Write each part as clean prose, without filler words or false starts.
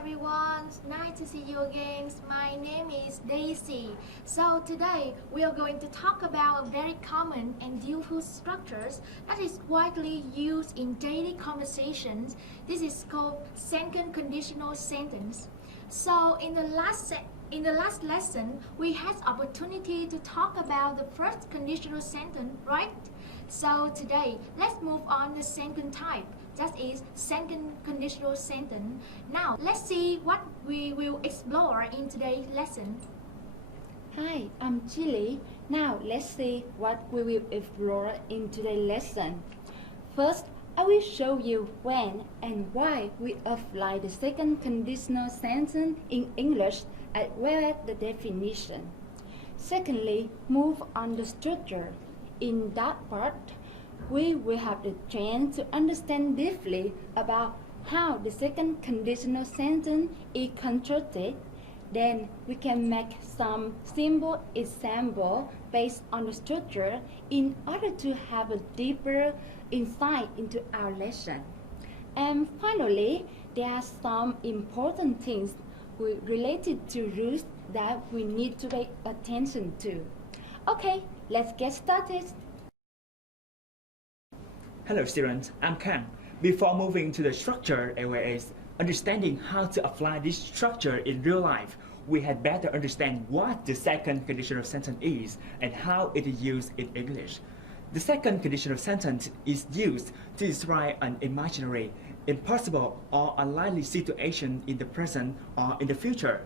everyone, nice to see you again. My name is Daisy. So today we are going to talk about a very common and useful structures that is widely used in daily conversations. This is called second conditional sentence. So in the last lesson, we had opportunity to talk about the first conditional sentence, right? So today, let's move on to the second type, that is second conditional sentence. Now, let's see what we will explore in today's lesson. Hi, I'm Chili. Now, let's see what we will explore in today's lesson. First, I will show you when and why we apply the second conditional sentence in English as well as the definition. Secondly, move on the structure. In that part, we will have the chance to understand deeply about how the second conditional sentence is constructed. Then we can make some simple examples based on the structure in order to have a deeper insight into our lesson. And finally, there are some important things related to rules that we need to pay attention to. Okay, let's get started. Hello students, I'm Kang. Before moving to the structure as understanding how to apply this structure in real life, we had better understand what the second conditional sentence is and how it is used in English. The second conditional sentence is used to describe an imaginary, impossible, or unlikely situation in the present or in the future.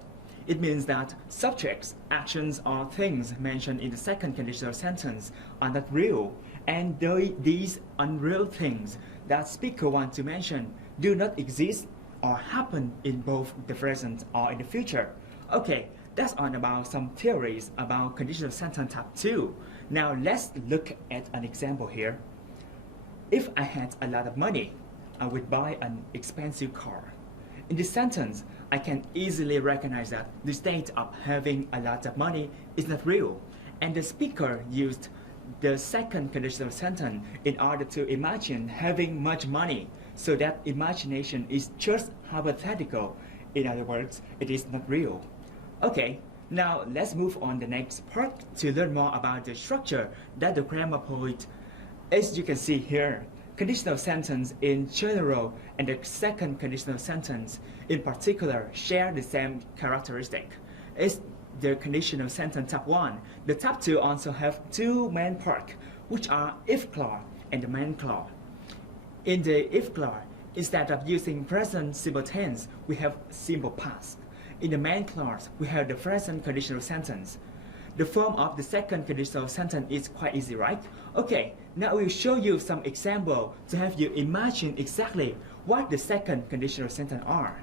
It means that subjects, actions, or things mentioned in the second conditional sentence are not real, and these unreal things that speaker wants to mention do not exist or happen in both the present or in the future. Okay, that's all about some theories about conditional sentence type 2. Now let's look at an example here. If I had a lot of money, I would buy an expensive car. In this sentence, I can easily recognize that the state of having a lot of money is not real, and the speaker used the second conditional sentence in order to imagine having much money, so that imagination is just hypothetical. In other words, it is not real. Okay, now let's move on the next part to learn more about the structure that the grammar point. As you can see here, conditional sentence in general and the second conditional sentence in particular share the same characteristic. As the conditional sentence type 1, the type 2 also have two main parts, which are if clause and the main clause. In the if clause, instead of using present simple tense, we have simple past. In the main clause, we have the present conditional sentence. The form of the second conditional sentence is quite easy, right? Okay, now I will show you some examples to have you imagine exactly what the second conditional sentence are.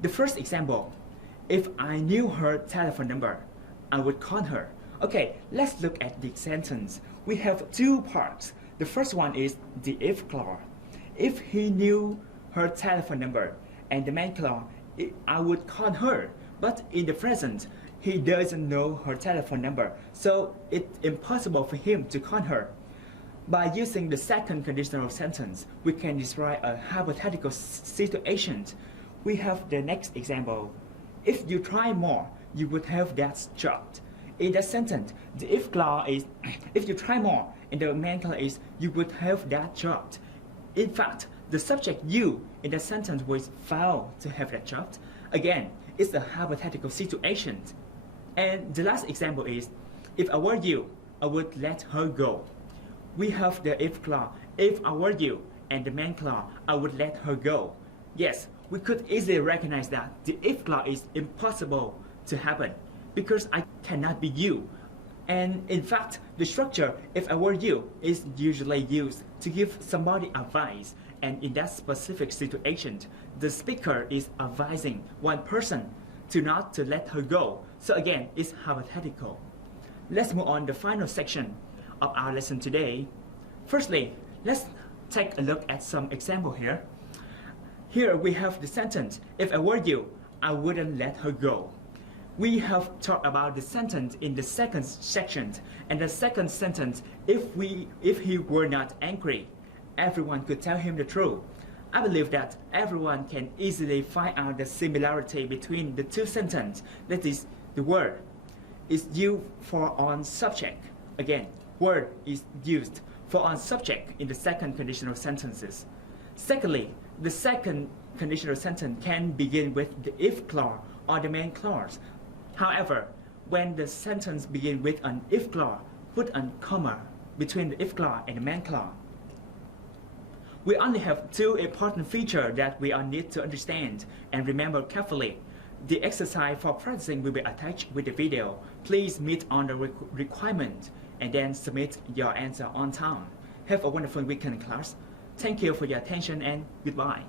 The first example, if I knew her telephone number, I would call her. Okay, let's look at the sentence. We have two parts. The first one is the if clause. If he knew her telephone number, and the main clause, I would call her. But in the present, he doesn't know her telephone number, so it's impossible for him to call her. By using the second conditional sentence, we can describe a hypothetical situation. We have the next example. If you try more, you would have that job. In that sentence, the if clause is if you try more, and the main clause is you would have that job. In fact, the subject you in that sentence will fail to have that job. Again, it's a hypothetical situation. And the last example is, if I were you, I would let her go. We have the if clause, if I were you, and the main clause, I would let her go. Yes, we could easily recognize that the if clause is impossible to happen because I cannot be you. And in fact, the structure, if I were you, is usually used to give somebody advice. And in that specific situation, the speaker is advising one person not to let her go. So again, it's hypothetical. Let's move on to the final section of our lesson today. Firstly, let's take a look at some example here. Here we have the sentence, if I were you, I wouldn't let her go. We have talked about the sentence in the second section, and the second sentence, if he were not angry, everyone could tell him the truth. I believe that everyone can easily find out the similarity between the two sentences. That is, the word is used for on subject. Again, word is used for on subject in the second conditional sentences. Secondly, the second conditional sentence can begin with the if clause or the main clause. However, when the sentence begins with an if clause, put a comma between the if clause and the main clause. We only have two important features that we all need to understand and remember carefully. The exercise for practicing will be attached with the video. Please meet on the requirement and then submit your answer on time. Have a wonderful weekend, class. Thank you for your attention and goodbye.